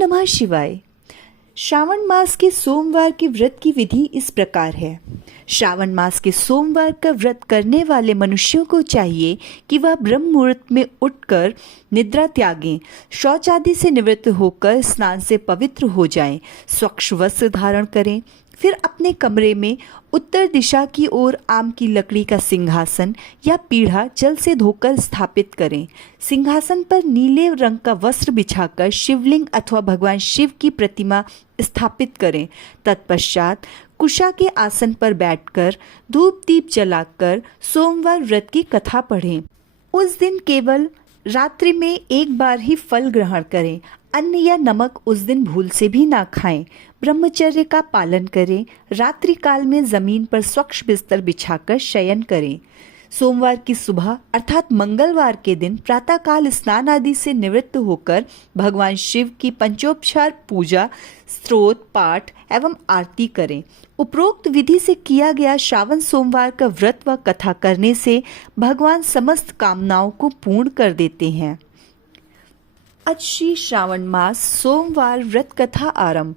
नमः शिवाय। श्रावण मास के सोमवार के व्रत की विधि इस प्रकार है। श्रावण मास के सोमवार का व्रत करने वाले मनुष्यों को चाहिए कि वह ब्रह्म मुहूर्त में उठकर निद्रा त्यागें, शौच आदि से निवृत्त होकर स्नान से पवित्र हो जाएं, स्वच्छ वस्त्र धारण करें, फिर अपने कमरे में उत्तर दिशा की ओर आम की लकड़ी का सिंहासन या पीढ़ा जल से धोकर स्थापित करें। सिंहासन पर नीले रंग का वस्त्र बिछाकर शिवलिंग अथवा भगवान शिव की प्रतिमा स्थापित करें। तत्पश्चात कुशा के आसन पर बैठकर धूप दीप जलाकर सोमवार व्रत की कथा पढ़ें। उस दिन केवल रात्रि में एक बार ही फल ग्रहण करें। अन्न या नमक उस दिन भूल से भी ना खाएं। ब्रह्मचर्य का पालन करें। रात्रि काल में जमीन पर स्वच्छ बिस्तर बिछाकर शयन करें। सोमवार की सुबह अर्थात मंगलवार के दिन प्रातःकाल स्नान आदि से निवृत्त होकर भगवान शिव की पंचोपचार पूजा, स्तोत्र पाठ एवं आरती करें। उपरोक्त विधि से किया गया श्रावण सोमवार का व्रत व कथा करने से भगवान समस्त कामनाओं को पूर्ण कर देते हैं। आज श्री श्रावण मास सोमवार व्रत कथा आरंभ।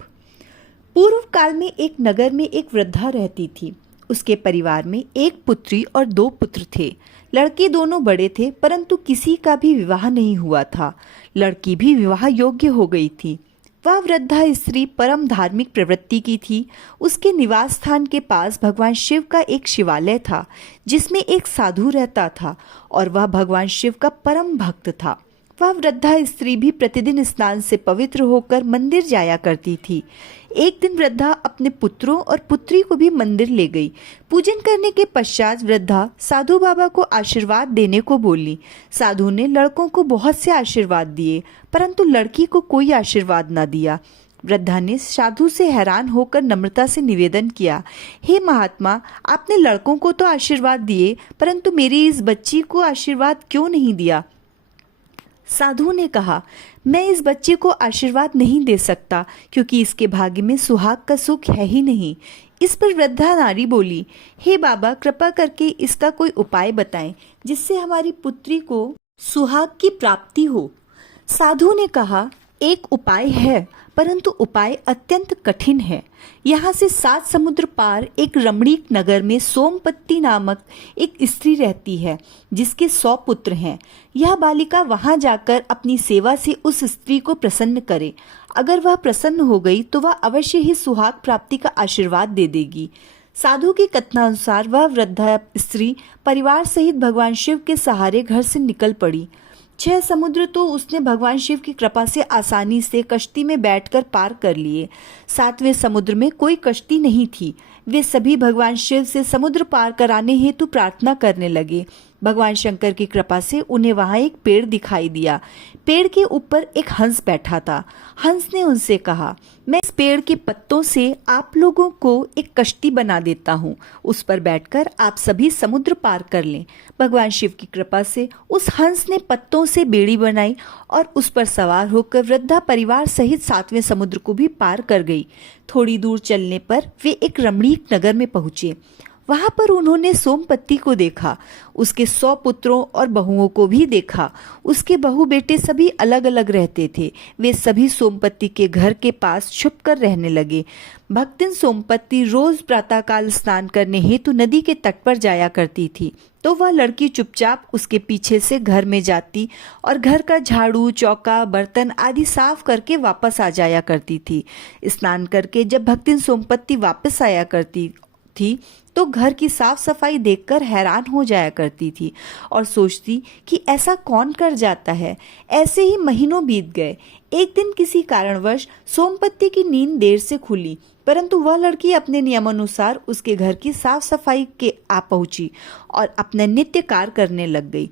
पूर्व काल में एक नगर में एक वृद्धा रहती थी। उसके परिवार में एक पुत्री और दो पुत्र थे। लड़के दोनों बड़े थे, परंतु किसी का भी विवाह नहीं हुआ था। लड़की भी विवाह योग्य हो गई थी। वह वृद्धा स्त्री परम धार्मिक प्रवृत्ति की थी। उसके निवास स्थान के पास भगवान शिव का एक शिवालय था, जिसमें एक साधु रहता था और वह भगवान शिव का परम भक्त था। वह वृद्धा स्त्री भी प्रतिदिन स्नान से पवित्र होकर मंदिर जाया करती थी। एक दिन वृद्धा अपने पुत्रों और पुत्री को भी मंदिर ले गई। पूजन करने के पश्चात वृद्धा साधु बाबा को आशीर्वाद देने को बोली। साधु ने लड़कों को बहुत से आशीर्वाद दिए, परंतु लड़की को कोई आशीर्वाद न दिया। वृद्धा ने साधु से हैरान होकर नम्रता से निवेदन किया, हे महात्मा, आपने लड़कों को तो आशीर्वाद दिए, परंतु मेरी इस बच्ची को आशीर्वाद क्यों नहीं दिया? साधु ने कहा, मैं इस बच्चे को आशीर्वाद नहीं दे सकता, क्योंकि इसके भाग्य में सुहाग का सुख है ही नहीं। इस पर वृद्धा नारी बोली, हे बाबा, कृपा करके इसका कोई उपाय बताएं, जिससे हमारी पुत्री को सुहाग की प्राप्ति हो। साधु ने कहा, एक उपाय है, परंतु उपाय अत्यंत कठिन है। यहाँ से 7 समुद्र पार एक रमणीक नगर में सोमपत्ती नामक एक स्त्री रहती है, जिसके 100 पुत्र हैं। यह बालिका वहां जाकर अपनी सेवा से उस स्त्री को प्रसन्न करे। अगर वह प्रसन्न हो गई तो वह अवश्य ही सुहाग प्राप्ति का आशीर्वाद दे देगी। साधु की कथनानुसार वह वृद्धा स्त्री परिवार सहित भगवान शिव के सहारे घर से निकल पड़ी। 6 समुद्र तो उसने भगवान शिव की कृपा से आसानी से कश्ती में बैठकर पार कर लिए। 7वें समुद्र में कोई कश्ती नहीं थी। वे सभी भगवान शिव से समुद्र पार कराने हेतु प्रार्थना करने लगे। भगवान शंकर की कृपा से उन्हें वहां एक पेड़ दिखाई दिया। पेड़ के ऊपर एक हंस बैठा था। हंस ने उनसे कहा, मैं इस पेड़ के पत्तों से आप लोगों को एक कश्ती बना देता हूँ। उस पर बैठकर आप सभी समुद्र पार कर लें। भगवान शिव की कृपा से उस हंस ने पत्तों से बेड़ी बनाई और उस पर सवार होकर वृद्धा परिवार सहित 7वें समुद्र को भी पार कर गई। थोड़ी दूर चलने पर वे एक रमणीक नगर में पहुंचे। वहां पर उन्होंने सोमपत्ती को देखा। उसके 100 पुत्रों और बहुओं को भी देखा। उसके बहू बेटे सभी अलग अलग रहते थे। वे सभी सोमपत्ती के घर के पास छुपकर रहने लगे। भक्तिन सोमपत्ती रोज प्रातःकाल स्नान करने हेतु नदी के तट पर जाया करती थी, तो वह लड़की चुपचाप उसके पीछे से घर में जाती और घर का झाड़ू, चौका, बर्तन आदि साफ करके वापस आ जाया करती थी। स्नान करके जब भक्तिन सोमपत्ती वापस आया करती थी तो घर की साफ सफाई देखकर हैरान हो जाया करती थी और सोचती कि ऐसा कौन कर जाता है। ऐसे ही महीनों बीत गए। एक दिन किसी कारणवश सोमपत्ती की नींद देर से खुली, परंतु वह लड़की अपने नियमानुसार उसके घर की साफ सफाई के आ पहुंची और अपना नित्य कार्य करने लग गई।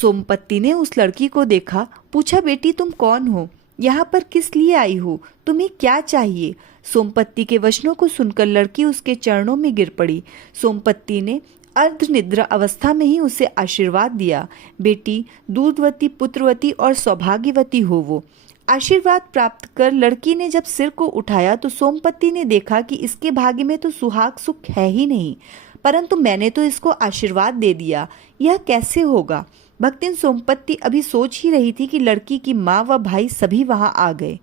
सोमपत्ती ने उस लड़की को देखा, पूछा, बेटी तुम कौन हो? यहाँ पर किस लिए आई हो? तुम्हें क्या चाहिए? सोमपत्ती के वचनों को सुनकर लड़की उसके चरणों में गिर पड़ी। सोमपत्ती ने अर्ध निद्रा अवस्था में ही उसे आशीर्वाद दिया, बेटी दूधवती, पुत्रवती और सौभाग्यवती हो वो। आशीर्वाद प्राप्त कर लड़की ने जब सिर को उठाया तो सोमपत्ती ने देखा कि इसके भाग्य में तो सुहाग सुख है ही नहीं, परंतु मैंने तो इसको आशीर्वाद दे दिया, यह कैसे होगा? भक्तिन सोमपत्ती अभी सोच ही रही थी कि लड़की की माँ व भाई सभी वहां आ गए।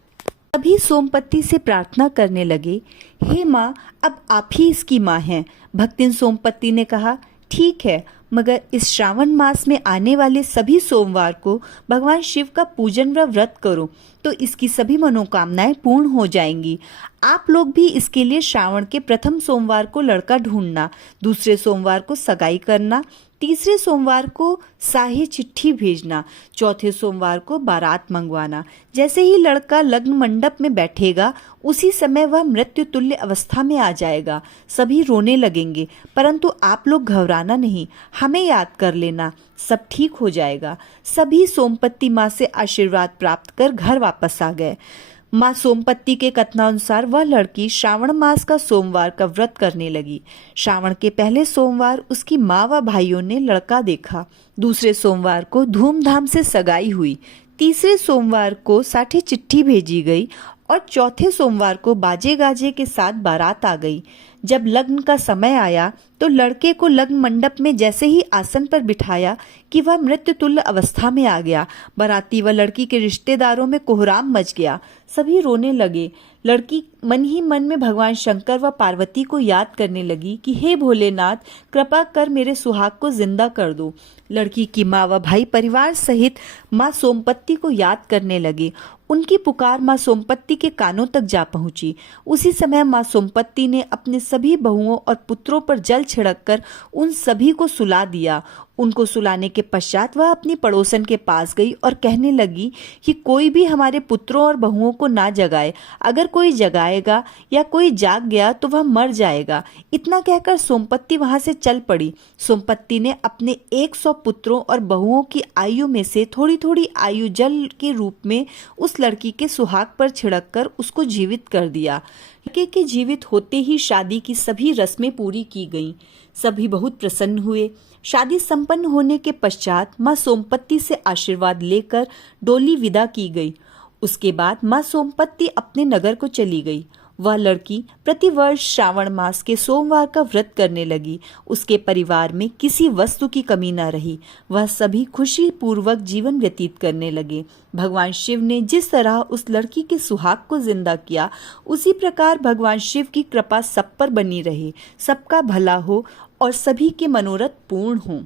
सभी सोमपत्ती से प्रार्थना करने लगे, हे माँ, अब आप ही इसकी माँ हैं। भक्तिन सोमपत्ती ने कहा, ठीक है, मगर इस श्रावण मास में आने वाले सभी सोमवार को भगवान शिव का पूजन व व्रत करो तो इसकी सभी मनोकामनाएं पूर्ण हो जाएंगी। आप लोग भी इसके लिए श्रावण के प्रथम सोमवार को लड़का ढूंढना, दूसरे सोमवार को सगाई करना, तीसरे सोमवार को साहे चिट्ठी भेजना, चौथे सोमवार को बारात मंगवाना। जैसे ही लड़का लग्न मंडप में बैठेगा उसी समय वह मृत्यु तुल्य अवस्था में आ जाएगा। सभी रोने लगेंगे, परंतु आप लोग घबराना नहीं, हमें याद कर लेना, सब ठीक हो जाएगा। सभी सोमपत्ती माँ से आशीर्वाद प्राप्त कर घर वापस आ गए। माँ सोमपत्ती के कथनानुसार वह लड़की श्रावण मास का सोमवार का व्रत करने लगी। श्रावण के पहले सोमवार उसकी माँ व भाइयों ने लड़का देखा। दूसरे सोमवार को धूमधाम से सगाई हुई। तीसरे सोमवार को साठे चिट्ठी भेजी गई और चौथे सोमवार को बाजे गाजे के साथ बारात आ गई। जब लग्न का समय आया तो लड़के को लग्न मंडप में जैसे ही आसन पर बिठाया कि वह मृत्यु तुल्य अवस्था में आ गया। बाराती व लड़की के रिश्तेदारों में कोहराम मच गया। सभी रोने लगे। लड़की मन ही मन में भगवान शंकर व पार्वती को याद करने लगी कि हे भोलेनाथ, कृपा कर मेरे सुहाग को जिंदा कर दो। लड़की की माँ व भाई परिवार सहित माँ सोमपत्ती को याद करने लगे। उनकी पुकार माँ सोमपत्ती के कानों तक जा पहुंची। उसी समय माँ सोमपत्ती ने अपने सभी बहुओं और पुत्रों पर जल छिड़ककर उन सभी को सुला दिया। उनको सुलाने के पश्चात वह अपनी पड़ोसन के पास गई और कहने लगी कि कोई भी हमारे पुत्रों और बहुओं को ना जगाए। अगर कोई जगाएगा या कोई जाग गया तो वह मर जाएगा। इतना कहकर सोमपत्ती वहां से चल पड़ी। सोमपत्ती ने अपने 100 पुत्रों और बहुओं की आयु में से थोड़ी थोड़ी आयु जल के रूप में उस लड़की के सुहाग पर छिड़ककर उसको जीवित कर दिया। लड़के के जीवित होते ही शादी की सभी रस्में पूरी की गईं। सभी बहुत प्रसन्न हुए। शादी संपन्न होने के पश्चात माँ सोमपत्ती से आशीर्वाद लेकर डोली विदा की गई। उसके बाद माँ सोमपत्ती अपने नगर को चली गई। वह लड़की प्रतिवर्ष श्रावण मास के सोमवार का व्रत करने लगी। उसके परिवार में किसी वस्तु की कमी न रही। वह सभी खुशी पूर्वक जीवन व्यतीत करने लगे। भगवान शिव ने जिस तरह उस लड़की के सुहाग को जिंदा किया, उसी प्रकार भगवान शिव की कृपा सब पर बनी रहे, सबका भला हो और सभी के मनोरथ पूर्ण हों।